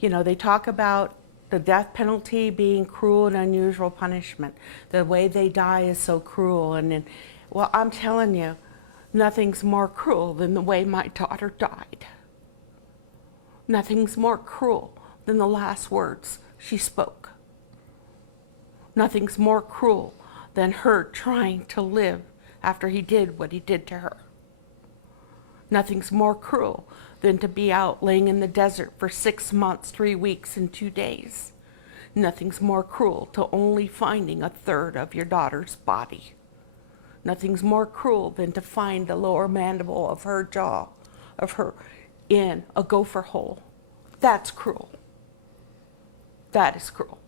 They talk about the death penalty being cruel and unusual punishment. The way they die is so cruel. And then, well, I'm telling you, nothing's more cruel than the way my daughter died. Nothing's more cruel than the last words she spoke. Nothing's more cruel than her trying to live after he did what he did to her. Nothing's more cruel than to be out laying in the desert for 6 months, 3 weeks, and 2 days. Nothing's more cruel to only finding a third of your daughter's body. Nothing's more cruel than to find the lower mandible of her jaw, of her, in a gopher hole. That's cruel. That is cruel.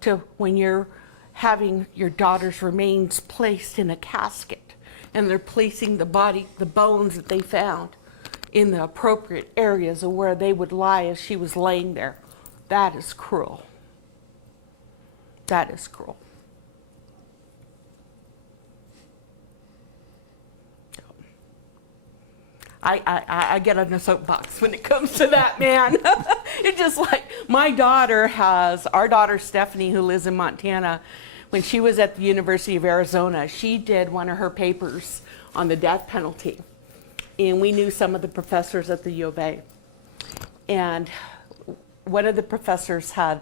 To when you're having your daughter's remains placed in a casket and they're placing the bones that they found in the appropriate areas of where they would lie as she was laying there. That is cruel. That is cruel. I get on the soapbox when it comes to that, man. It's just like our daughter Stephanie, who lives in Montana, when she was at the University of Arizona, she did one of her papers on the death penalty. And we knew some of the professors at the U of A. And one of the professors had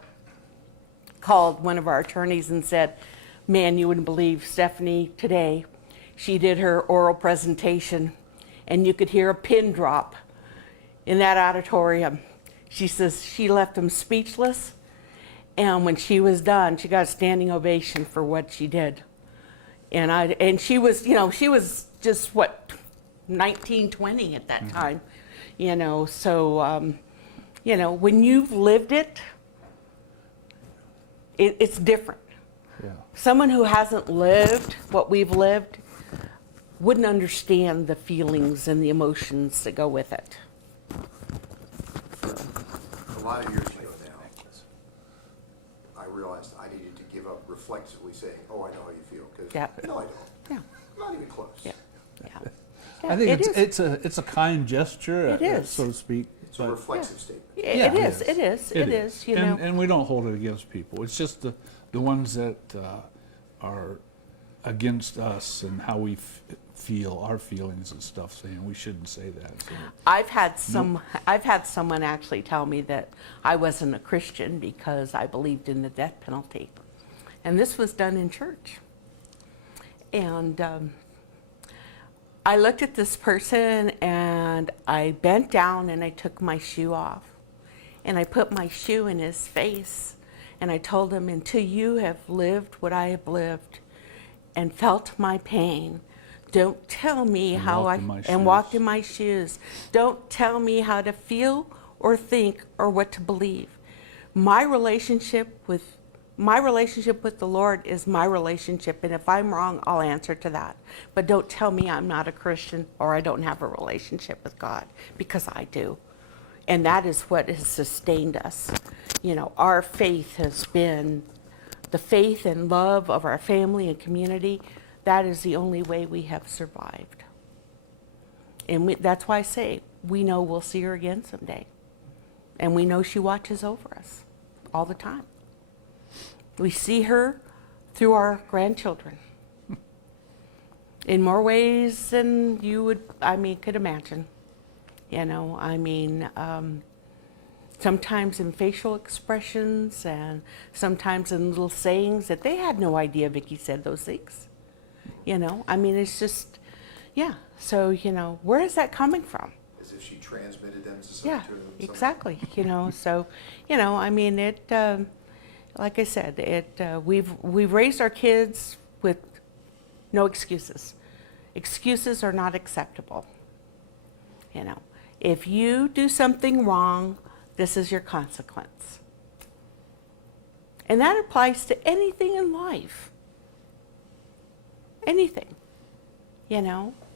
called one of our attorneys and said, man, you wouldn't believe Stephanie today. She did her oral presentation and you could hear a pin drop in that auditorium. She says she left them speechless. And when she was done, she got a standing ovation for what she did. And she was, she was just 19, 20 at that time, so, when you've lived it's different. Yeah. Someone who hasn't lived what we've lived wouldn't understand the feelings and the emotions that go with it. A lot of years ago now, I realized I needed to give up reflexively saying, oh, I know how you feel, because no, I don't. Yeah. Not even close. Yeah. I think it's a kind gesture, so to speak. It's a reflexive statement. It is. And we don't hold it against people. It's just the ones that are against us and how we feel, our feelings and stuff, saying we shouldn't say that. So. I've had someone actually tell me that I wasn't a Christian because I believed in the death penalty. And this was done in church. And I looked at this person and I bent down and I took my shoe off. And I put my shoe in his face and I told him, until you have lived what I have lived and felt my pain, don't tell me walked in my shoes. Don't tell me how to feel or think or what to believe. My relationship with the Lord is my relationship, and if I'm wrong, I'll answer to that. But don't tell me I'm not a Christian or I don't have a relationship with God, because I do. And that is what has sustained us. Our faith has been the faith and love of our family and community. That is the only way we have survived. And that's why I say we know we'll see her again someday. And we know she watches over us all the time. We see her through our grandchildren in more ways than you could imagine. Sometimes in facial expressions and sometimes in little sayings that they had no idea Vicki said those things. It's just, So, where is that coming from? As if she transmitted them to exactly. So, like I said, we've raised our kids with no excuses. Excuses are not acceptable. If you do something wrong, this is your consequence. And that applies to anything in life. Anything.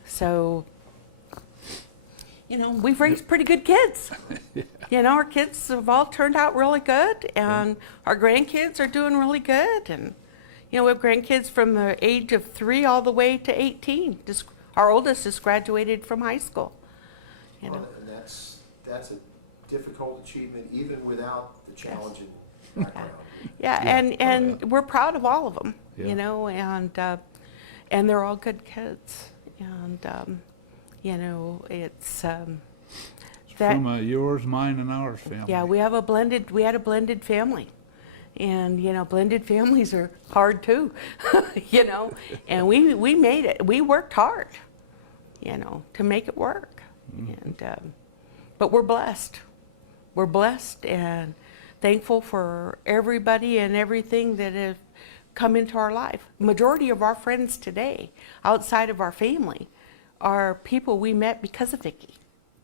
So, we've raised pretty good kids. Our kids have all turned out really good, and our grandkids are doing really good. And, we have grandkids from the age of 3 all the way to 18. Our oldest just graduated from high school. Well, and that's difficult achievement, even without the challenging background. Yeah, Yeah. and we're proud of all of them, Yeah. you know, and they're all good kids, and you know, it's that. From yours, mine, and ours family. Yeah, we had a blended family. And, you know, blended families are hard too, you know, and we made it. We worked hard, you know, to make it work. And, but we're blessed. We're blessed and thankful for everybody and everything that have come into our life. Majority of our friends today, outside of our family, are people we met because of Vicki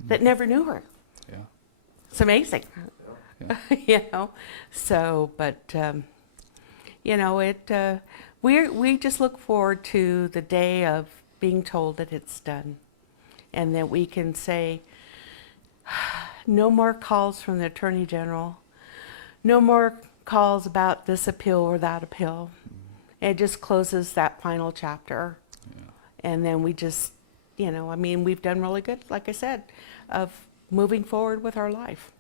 that never knew her. Yeah. It's amazing. Yeah. You know, so, but, you know, we just look forward to the day of being told that it's done and that we can say, no more calls from the Attorney General, no more calls about this appeal or that appeal. It just closes that final chapter. Yeah. And then we just, you know, I mean, we've done really good, like I said, of moving forward with our life.